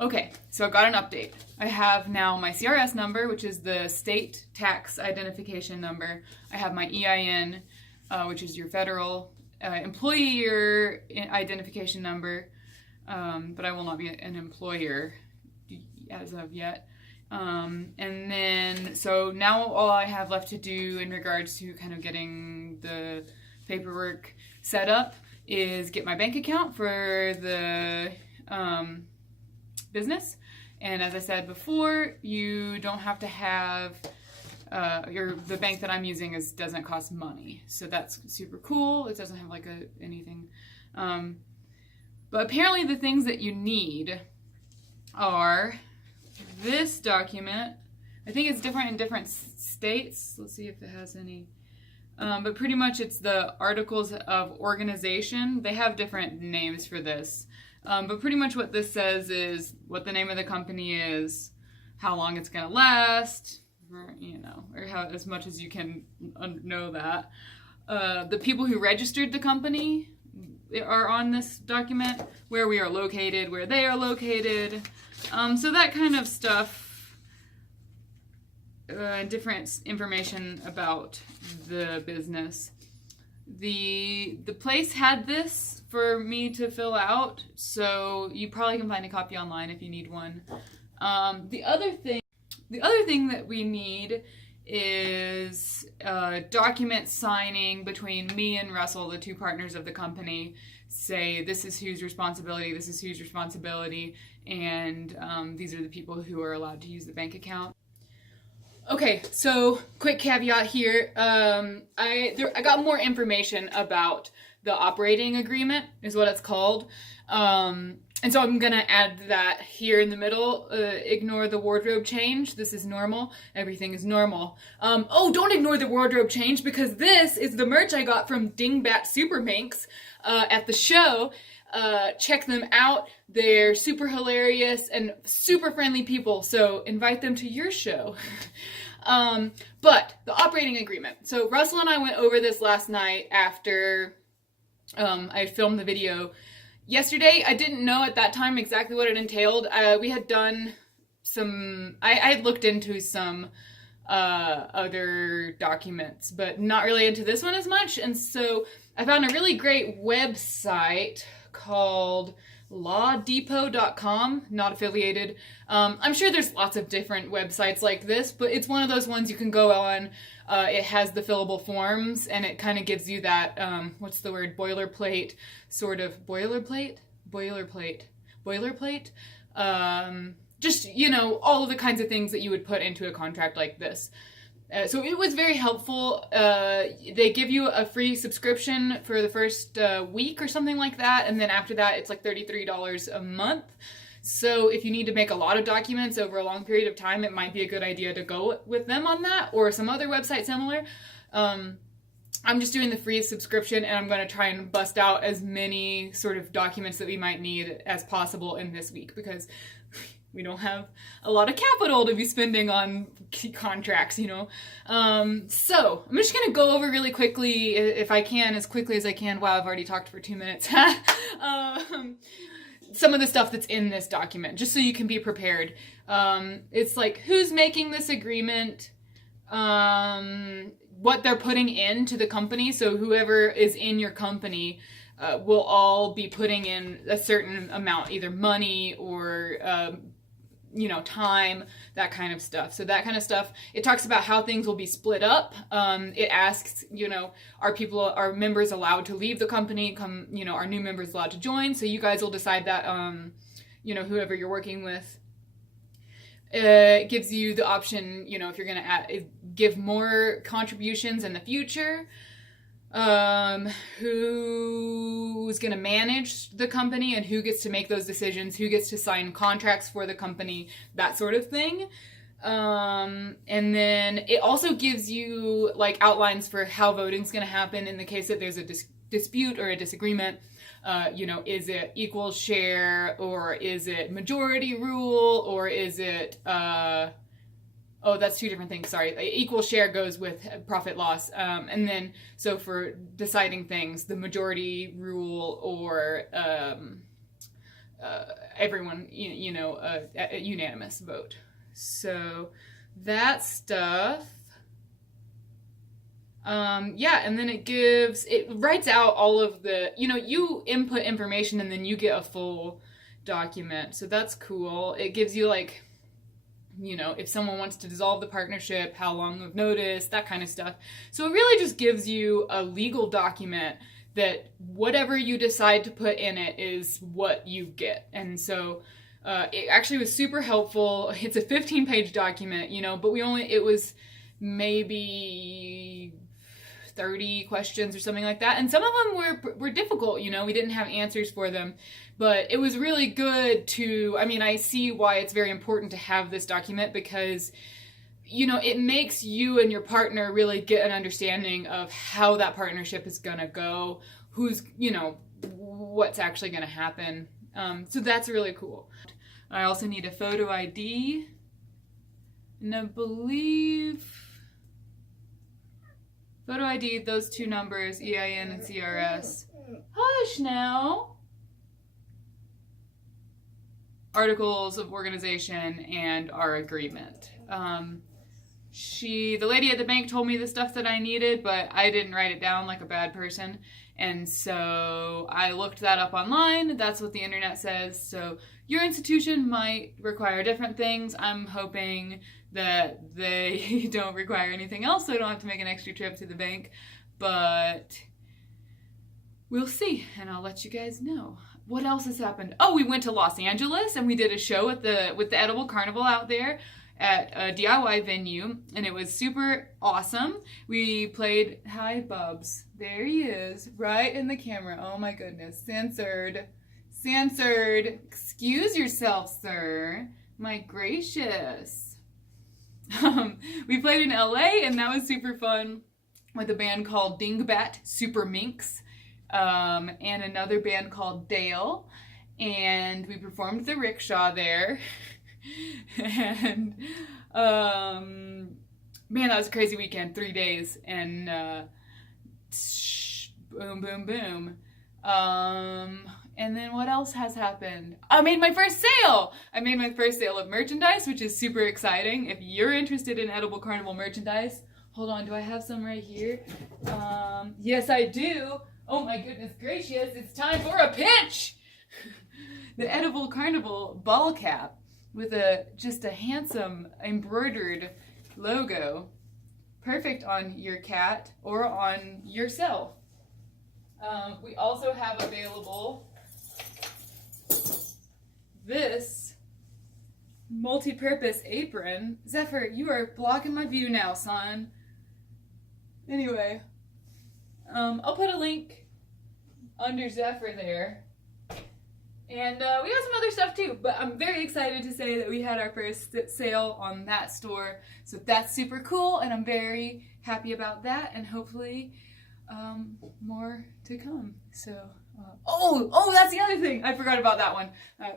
Okay, so I got an update. I have now my CRS number, which is the state tax identification number. I have my EIN, which is your federal employee year identification number, but I will not be an employer as of yet. And then, so now all I have left to do in regards to kind of getting the paperwork set up is get my bank account for the business. And as I said before, you don't have to have the bank that I'm using doesn't cost money, so that's super cool. It doesn't have like anything, but apparently the things that you need are this document. I think it's different in different states. Let's see if it has any. But pretty much it's the Articles of Organization. They have different names for this. But pretty much what this says is what the name of the company is, how long it's going to last, or how as much as you can know that. The people who registered the company are on this document, where we are located, where they are located. So that kind of stuff, different information about the business. The place had this for me to fill out, so you probably can find a copy online if you need one. The other thing that we need is document signing between me and Russell, the two partners of the company. Say this is whose responsibility, this is whose responsibility, and these are the people who are allowed to use the bank account. Okay, so quick caveat here. I got more information about the operating agreement, is what it's called. And so I'm gonna add that here in the middle. Ignore the wardrobe change. This is normal. Everything is normal. Oh, don't ignore the wardrobe change, because this is the merch I got from Dingbat Super Minx at the show. Check them out. They're super hilarious and super friendly people, so invite them to your show. But the operating agreement. So Russell and I went over this last night after I filmed the video yesterday. I didn't know at that time exactly what it entailed. We had done I had looked into some other documents, but not really into this one as much. And so I found a really great website called lawdepot.com, not affiliated. I'm sure there's lots of different websites like this, but it's one of those ones you can go on. It has the fillable forms, and it kind of gives you that, what's the word, boilerplate, just, all of the kinds of things that you would put into a contract like this. So it was very helpful. They give you a free subscription for the first week or something like that, and then after that it's like $33 a month. So if you need to make a lot of documents over a long period of time, it might be a good idea to go with them on that, or some other website similar. I'm just doing the free subscription, and I'm going to try and bust out as many sort of documents that we might need as possible in this week, because we don't have a lot of capital to be spending on contracts, So I'm just going to go over really quickly, if I can, as quickly as I can. Wow, I've already talked for 2 minutes. Some of the stuff that's in this document, just so you can be prepared. It's like who's making this agreement, what they're putting into the company. So whoever is in your company will all be putting in a certain amount, either money or time, that kind of stuff. So that kind of stuff, it talks about how things will be split up. It asks, are members allowed to leave the company? Are new members allowed to join? So you guys will decide that, whoever you're working with. It gives you the option, if you're going to give more contributions in the future. Who's going to manage the company and who gets to make those decisions, who gets to sign contracts for the company, that sort of thing. And then it also gives you like outlines for how voting's going to happen in the case that there's a dispute or a disagreement. Is it equal share, or is it majority rule, or is it, oh, that's two different things, sorry. Equal share goes with profit loss. And then, so for deciding things, the majority rule or everyone, a unanimous vote. So that stuff. Yeah, and then it writes out all of the, you input information and then you get a full document. So that's cool. It gives you like, if someone wants to dissolve the partnership, how long of notice, that kind of stuff. So it really just gives you a legal document that whatever you decide to put in it is what you get. And so it actually was super helpful. It's a 15-page document, but it was maybe 30 questions or something like that. And some of them were difficult, we didn't have answers for them. But it was really good I see why it's very important to have this document because, it makes you and your partner really get an understanding of how that partnership is going to go, who's, what's actually going to happen. So that's really cool. I also need a photo ID. And I believe photo ID, those two numbers, EIN and CRS. Hush now. Articles of organization and our agreement. The lady at the bank told me the stuff that I needed, but I didn't write it down like a bad person. And so I looked that up online. That's what the internet says. So your institution might require different things. I'm hoping that they don't require anything else, so I don't have to make an extra trip to the bank. But we'll see, and I'll let you guys know. What else has happened? Oh, we went to Los Angeles and we did a show with the Edible Carnival out there at a DIY venue, and it was super awesome. We played, hi Bubs, there he is, right in the camera. Oh my goodness, censored, excuse yourself, sir, my gracious. We played in LA and that was super fun with a band called Dingbat Super Minx. And another band called Dale, and we performed the rickshaw there. And man, that was a crazy weekend, 3 days, and boom, boom, boom. And then what else has happened? I made my first sale! I made my first sale of merchandise, which is super exciting. If you're interested in Edible Carnival merchandise, hold on, do I have some right here? Yes, I do. Oh my goodness gracious, it's time for a pitch! The Edible Carnival ball cap with just a handsome embroidered logo. Perfect on your cat or on yourself. We also have available this multi-purpose apron. Zephyr, you are blocking my view now, son. Anyway, I'll put a link under Zephyr there. And we got some other stuff too, but I'm very excited to say that we had our first sale on that store. So that's super cool, and I'm very happy about that, and hopefully more to come. So, oh, that's the other thing. I forgot about that one.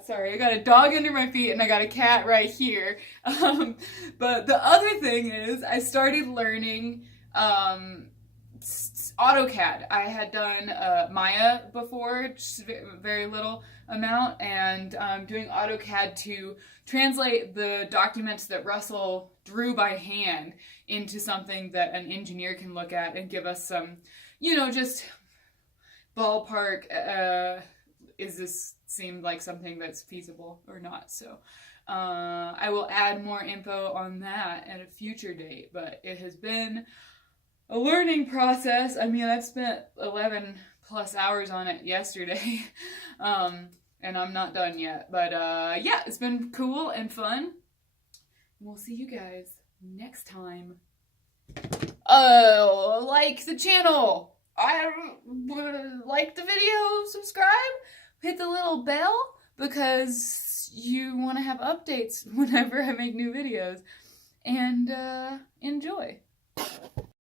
Sorry, I got a dog under my feet and I got a cat right here. But the other thing is I started learning AutoCAD. I had done Maya before, just very little amount, and doing AutoCAD to translate the documents that Russell drew by hand into something that an engineer can look at and give us some, just ballpark, is this seem like something that's feasible or not? So I will add more info on that at a future date, but it has been a learning process. I mean, I've spent 11 plus hours on it yesterday, and I'm not done yet. But yeah, it's been cool and fun. We'll see you guys next time. Like the channel. Like the video, subscribe, hit the little bell, because you want to have updates whenever I make new videos. And enjoy.